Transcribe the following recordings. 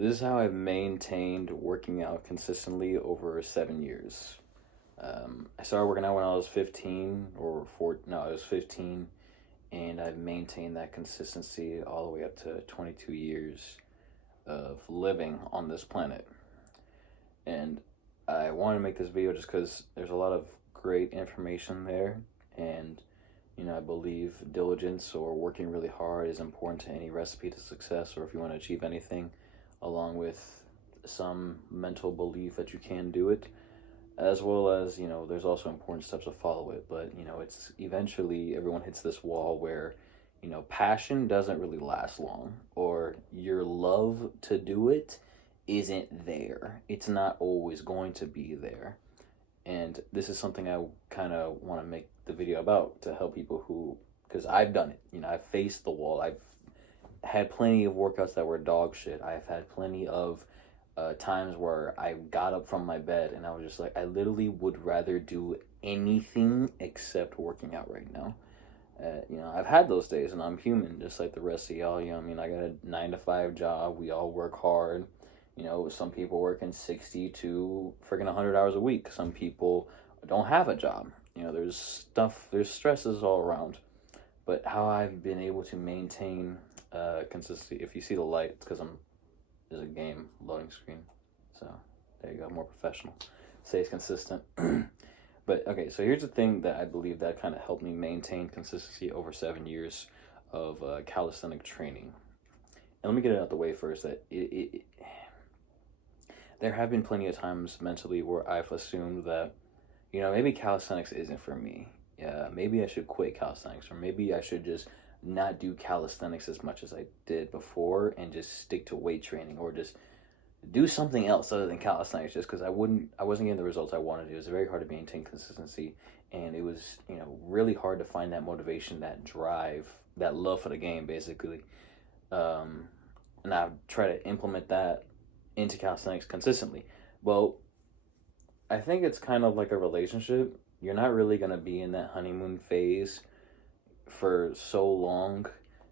This is how I've maintained working out consistently over 7 years. I started working out when I was 15 or four. No, I was 15, and I've maintained that consistency all the way up to 22 years of living on this planet. And I want to make this video just because there's a lot of great information there, and I believe diligence or working really hard is important to any recipe to success, or if you want to achieve anything, along with some mental belief that you can do it, as well as, there's also important steps to follow it. But, it's eventually everyone hits this wall where, passion doesn't really last long, or your love to do it isn't there. It's not always going to be there. And this is something I kind of want to make the video about, to help people who, because I've done it. I've faced the wall. I've had plenty of workouts that were dog shit. I've had plenty of times where I got up from my bed and I was just like, I literally would rather do anything except working out right now. I've had those days, and I'm human just like the rest of y'all. I got a 9 to 5 job. We all work hard. Some people working 60 to freaking 100 hours a week. Some people don't have a job. There's stresses all around. But how I've been able to maintain consistency, if you see the light, it's because there's a game loading screen. So there you go, more professional. Stays consistent. But okay, so here's the thing that I believe that kind of helped me maintain consistency over 7 years of calisthenic training. And let me get it out the way first, that there have been plenty of times mentally where I've assumed that, maybe calisthenics isn't for me. Yeah, maybe I should quit calisthenics, or maybe I should just not do calisthenics as much as I did before and just stick to weight training, or just do something else other than calisthenics, just because I wasn't getting the results I wanted. It was very hard to maintain consistency, and it was, really hard to find that motivation, that drive, that love for the game, basically. And I've tried to implement that into calisthenics consistently. Well, I think it's kind of like a relationship. You're not really going to be in that honeymoon phase for so long.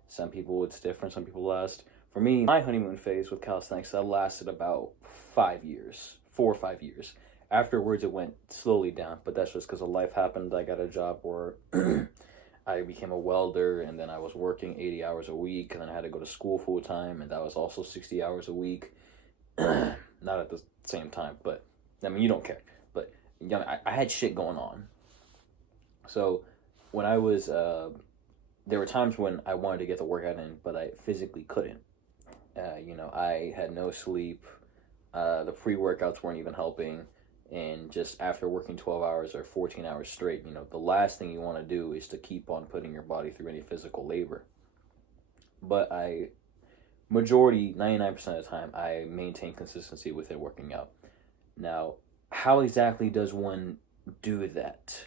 Some people, it's different. Some people last. For me, my honeymoon phase with calisthenics, that lasted about 5 years, 4 or 5 years. Afterwards, it went slowly down, but that's just because of life happened. I got a job where I became a welder, and then I was working 80 hours a week, and then I had to go to school full time, and that was also 60 hours a week. Not at the same time, but you don't care. But I had shit going on. So when I was, there were times when I wanted to get the workout in, but I physically couldn't. I had no sleep. The pre-workouts weren't even helping. And just after working 12 hours or 14 hours straight, the last thing you want to do is to keep on putting your body through any physical labor. But majority, 99% of the time, I maintain consistency within working out. Now, how exactly does one do that?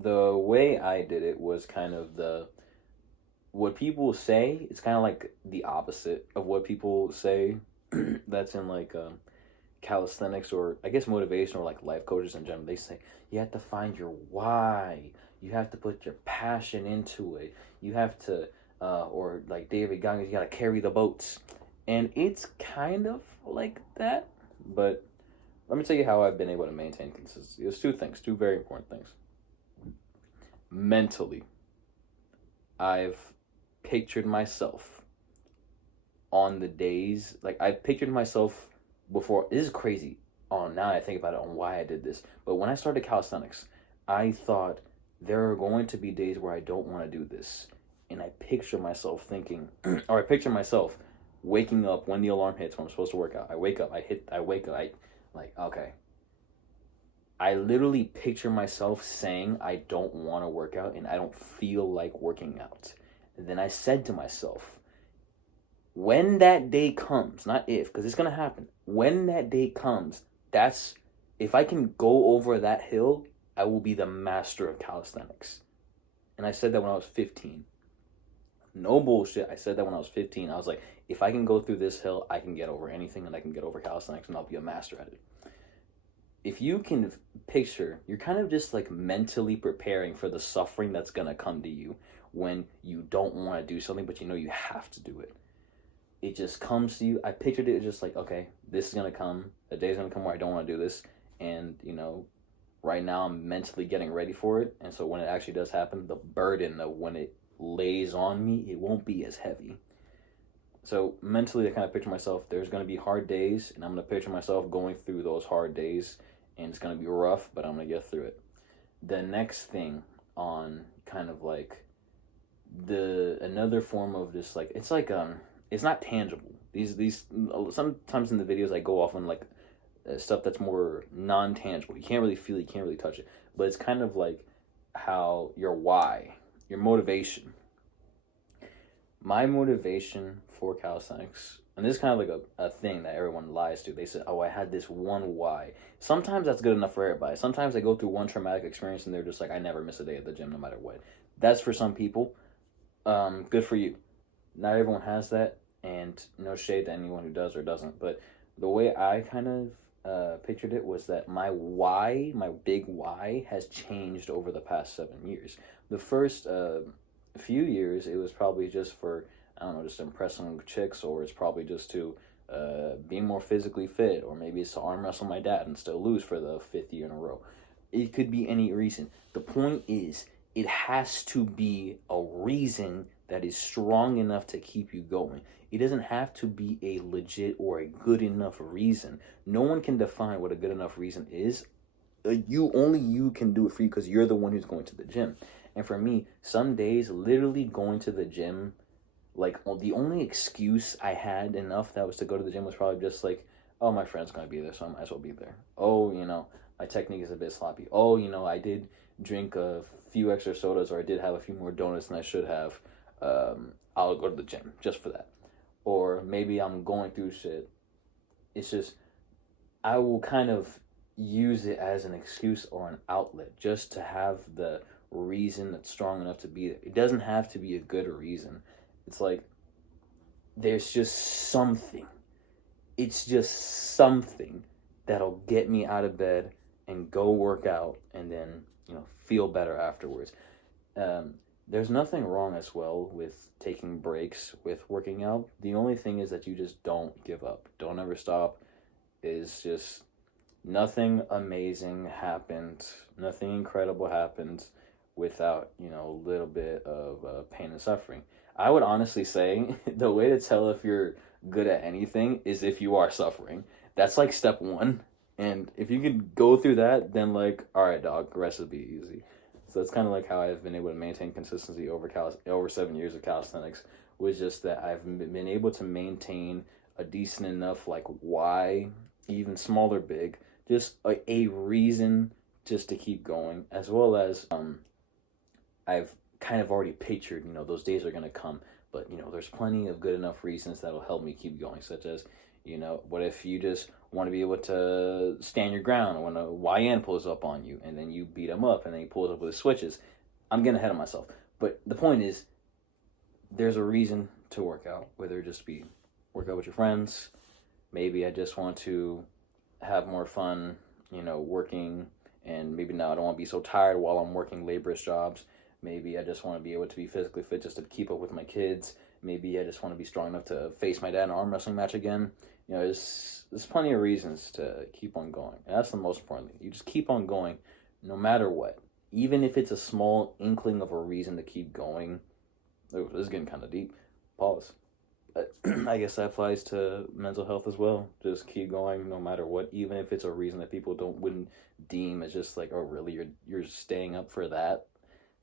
The way I did it was kind of what people say. It's kind of like the opposite of what people say. That's in like calisthenics, or I guess motivation, or like life coaches in general. They say you have to find your why. You have to put your passion into it. You have to, or like David Goggins, you got to carry the boats. And it's kind of like that. But let me tell you how I've been able to maintain consistency. There's two very important things. Mentally, I've pictured myself on the days, like I pictured myself before. This is crazy. Now I think about it on why I did this. But when I started calisthenics, I thought there are going to be days where I don't want to do this. And I picture myself thinking, or I picture myself waking up when the alarm hits when I'm supposed to work out. I wake up, okay. I literally picture myself saying I don't want to work out and I don't feel like working out. And then I said to myself, when that day comes, not if, because it's going to happen. When that day comes, if I can go over that hill, I will be the master of calisthenics. And I said that when I was 15. No bullshit. I said that when I was 15. I was like, if I can go through this hill, I can get over anything, and I can get over calisthenics, and I'll be a master at it. If you can picture, you're kind of just like mentally preparing for the suffering that's going to come to you when you don't want to do something, but you have to do it. it just comes to you. I pictured it just like, okay, this is gonna come. A day's gonna come where I don't want to do this, and right now I'm mentally getting ready for it. And so when it actually does happen, the burden of when it lays on me, it won't be as heavy. So mentally, I kind of picture myself. There's gonna be hard days, and I'm gonna picture myself going through those hard days, and it's gonna be rough, but I'm gonna get through it. The next thing on kind of like another form of just like it's not tangible. These sometimes in the videos I go off on like stuff that's more non-tangible. You can't really feel it, you can't really touch it, but it's kind of like how your why, your motivation. My motivation for calisthenics, and this is kind of like a thing that everyone lies to. They say, oh, I had this one why. Sometimes that's good enough for everybody. Sometimes they go through one traumatic experience and they're just like, I never miss a day at the gym no matter what. That's for some people. Good for you. Not everyone has that, and no shade to anyone who does or doesn't. But the way I kind of pictured it was that my why, my big why, has changed over the past 7 years. The first few years, it was probably just for, I don't know, just impressing chicks, or it's probably just to be more physically fit, or maybe it's to arm wrestle my dad and still lose for the 5th year in a row. It could be any reason. The point is, it has to be a reason that is strong enough to keep you going. It doesn't have to be a legit or a good enough reason. No one can define what a good enough reason is. Only you can do it for you, because you're the one who's going to the gym. And for me, some days, literally going to the gym, like, the only excuse I had enough that was to go to the gym was probably just like, oh, my friend's going to be there, so I might as well be there. Oh, my technique is a bit sloppy. Oh, I did drink a few extra sodas, or I did have a few more donuts than I should have. I'll go to the gym just for that. Or maybe I'm going through shit. It's just, I will kind of use it as an excuse or an outlet just to have the reason that's strong enough to be there. It doesn't have to be a good reason. It's like, there's just something. It's just something that'll get me out of bed and go work out, and then, feel better afterwards. There's nothing wrong as well with taking breaks with working out. The only thing is that you just don't give up. Don't ever stop. Is just nothing amazing happened. Nothing incredible happened without, a little bit of pain and suffering. I would honestly say the way to tell if you're good at anything is if you are suffering. That's like step one. And if you can go through that, then like, all right, dog, the rest will be easy. So that's kind of like how I've been able to maintain consistency over 7 years of calisthenics, was just that I've been able to maintain a decent enough, like, why, even small or big, just a reason just to keep going, as well as I've kind of already pictured, those days are going to come, but, there's plenty of good enough reasons that'll help me keep going, such as, what if you just want to be able to stand your ground when a YN pulls up on you, and then you beat him up, and then he pulls up with his switches. I'm getting ahead of myself. But the point is, there's a reason to work out, whether it just be work out with your friends. Maybe I just want to have more fun, working, and maybe now I don't want to be so tired while I'm working laborious jobs. Maybe I just want to be able to be physically fit just to keep up with my kids. Maybe I just want to be strong enough to face my dad in an arm wrestling match again. There's plenty of reasons to keep on going. And that's the most important thing. You just keep on going no matter what. Even if it's a small inkling of a reason to keep going. Oh, this is getting kind of deep. Pause. But I guess that applies to mental health as well. Just keep going no matter what. Even if it's a reason that people wouldn't deem as just like, oh, really? You're staying up for that?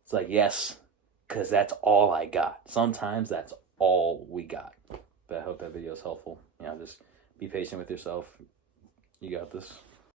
It's like, yes, because that's all I got. Sometimes that's all we got. But I hope that video is helpful. Just be patient with yourself. You got this.